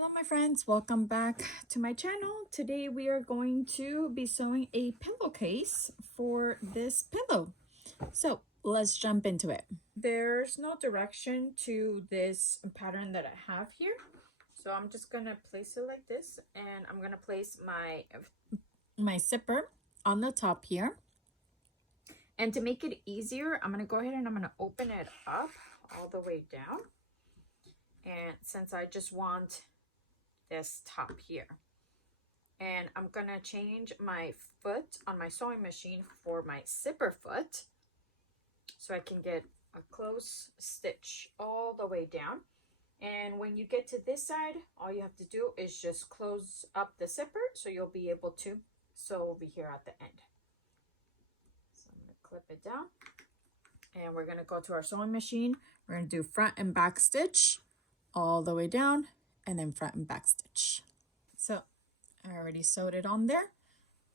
Hello my friends, welcome back to my channel. Today we are going to be sewing a pillowcase for this pillow. So let's jump into it. There's no direction to this pattern that I have here. So I'm just gonna place it like this, and I'm gonna place my zipper on the top here. And to make it easier, I'm gonna go ahead and I'm gonna open it up all the way down. And since I just want this top here, and I'm gonna change my foot on my sewing machine for my zipper foot so I can get a close stitch all the way down. And when you get to this side, all you have to do is just close up the zipper so you'll be able to sew over here at the end. So I'm gonna clip it down, and we're gonna go to our sewing machine. We're gonna do front and back stitch all the way down, and then front and back stitch. So I already sewed it on there,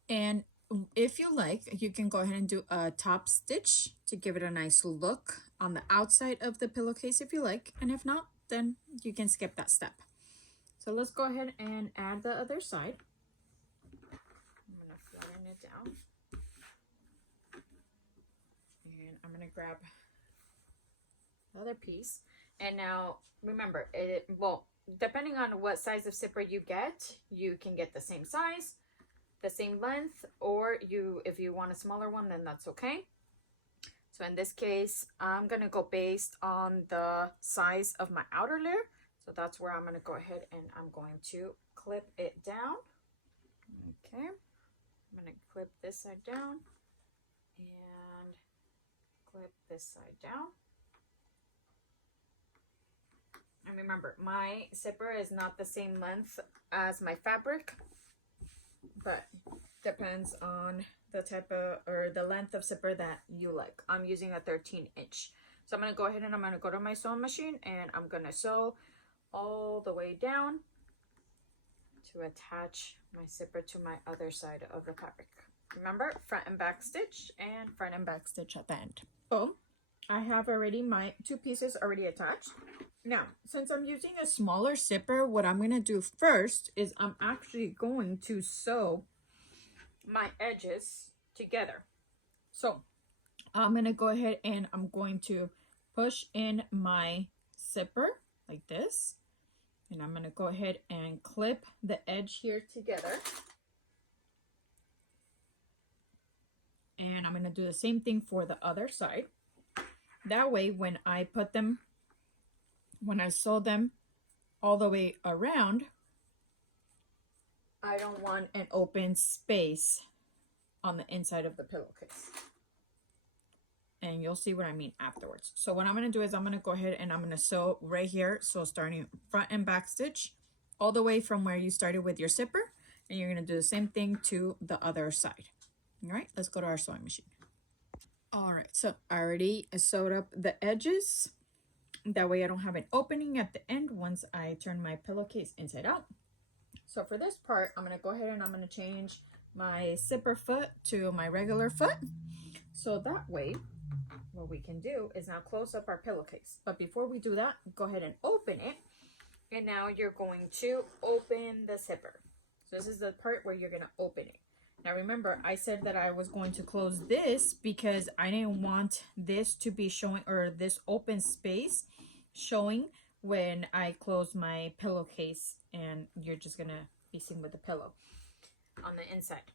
and if you like, you can go ahead and do a top stitch to give it a nice look on the outside of the pillowcase if you like, and if not, then you can skip that step. So let's go ahead and add the other side. I'm gonna flatten it down, and I'm gonna grab the other piece. And now remember, depending on what size of zipper you get, you can get the same size, the same length, or if you want a smaller one, then that's okay. So in this case, I'm gonna go based on the size of my outer layer. So that's where I'm gonna go ahead and I'm going to clip it down. Okay, I'm gonna clip this side down and clip this side down. And remember, my zipper is not the same length as my fabric, but depends on the type of, or the length of zipper that you like. I'm using a 13-inch. So I'm going to go ahead and I'm going to go to my sewing machine, and I'm going to sew all the way down to attach my zipper to my other side of the fabric. Remember, front and back stitch and front and back stitch at the end. Boom. I have already my two pieces already attached. Now, since I'm using a smaller zipper, what I'm going to do first is I'm actually going to sew my edges together. So I'm going to go ahead and I'm going to push in my zipper like this. And I'm going to go ahead and clip the edge here together. And I'm going to do the same thing for the other side. That way, when I sew them all the way around, I don't want an open space on the inside of the pillowcase. And you'll see what I mean afterwards. So what I'm going to do is I'm going to go ahead and I'm going to sew right here. So starting front and back stitch all the way from where you started with your zipper. And you're going to do the same thing to the other side. All right, let's go to our sewing machine. All right, so I already sewed up the edges. That way I don't have an opening at the end once I turn my pillowcase inside out. So for this part, I'm going to go ahead and I'm going to change my zipper foot to my regular foot. So that way, what we can do is now close up our pillowcase. But before we do that, go ahead and open it. And now you're going to open the zipper. So this is the part where you're going to open it. Now remember, I said that I was going to close this because I didn't want this to be showing, or this open space showing when I close my pillowcase, and you're just going to be seen with the pillow on the inside.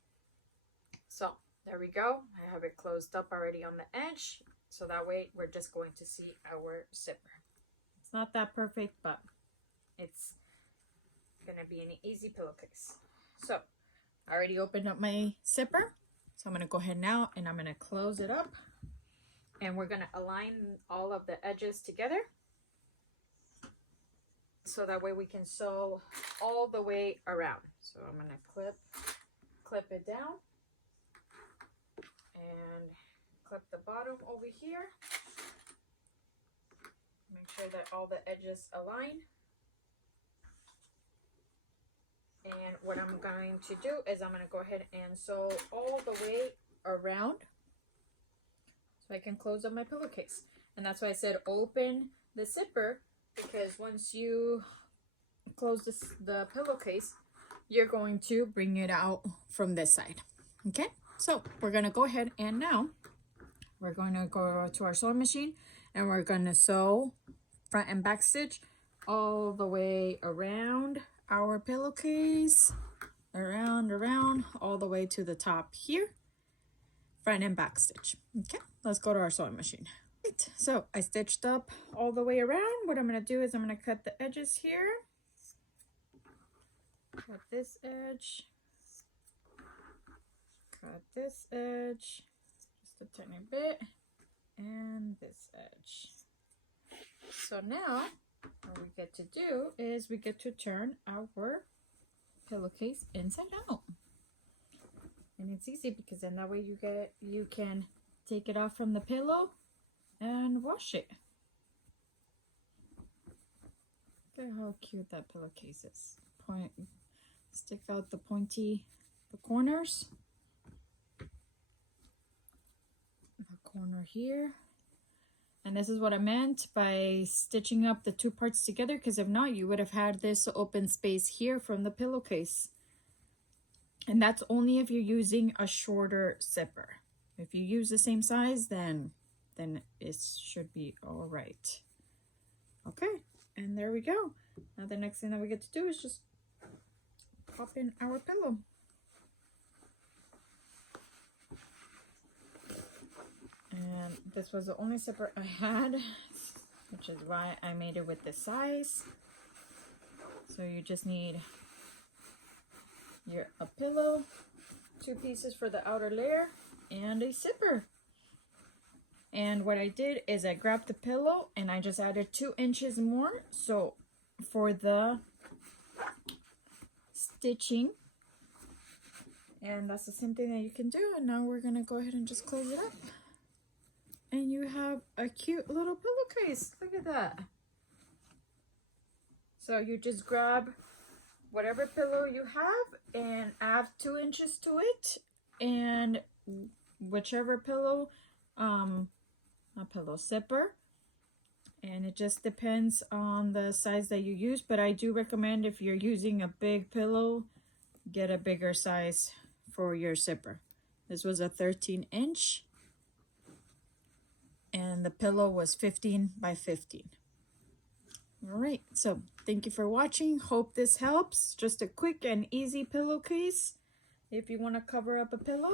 So there we go. I have it closed up already on the edge. So that way we're just going to see our zipper. It's not that perfect, but it's going to be an easy pillowcase. So I already opened up my zipper, so I'm going to go ahead now and I'm going to close it up, and we're going to align all of the edges together so that way we can sew all the way around. So I'm going to clip it down and clip the bottom over here. Make sure that all the edges align. And what I'm going to do is I'm going to go ahead and sew all the way around so I can close up my pillowcase. And that's why I said open the zipper, because once you close the pillowcase, you're going to bring it out from this side. Okay, so we're gonna go ahead and now we're going to go to our sewing machine and we're gonna sew front and back stitch all the way around our pillowcase, around all the way to the top here, front and back stitch. Okay, let's go to our sewing machine. Right, so I stitched up all the way around. What I'm going to do is I'm going to cut the edges here, cut this edge, cut this edge just a tiny bit, and this edge. So now what we get to do is we get to turn our pillowcase inside out, and it's easy because then that way you can take it off from the pillow and wash it. Look at how cute that pillowcase is. Stick out the corners, the corner here. And this is what I meant by stitching up the two parts together, because if not, you would have had this open space here from the pillowcase. And that's only if you're using a shorter zipper. If you use the same size, then it should be all right. Okay, and there we go. Now the next thing that we get to do is just pop in our pillow. And this was the only zipper I had, which is why I made it with this size. So you just need a pillow, 2 pieces for the outer layer, and a zipper. And what I did is I grabbed the pillow and I just added 2 inches more. So for the stitching, and that's the same thing that you can do. And now we're gonna go ahead and just close it up. And you have a cute little pillowcase. Look at that. So you just grab whatever pillow you have and add 2 inches to it, and whichever pillow, a pillow zipper, and it just depends on the size that you use, but I do recommend if you're using a big pillow, get a bigger size for your zipper. This was a 13-inch. And the pillow was 15 by 15. All right, so thank you for watching. Hope this helps. Just a quick and easy pillowcase if you want to cover up a pillow,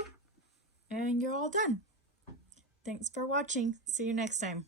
and you're all done. Thanks for watching. See you next time.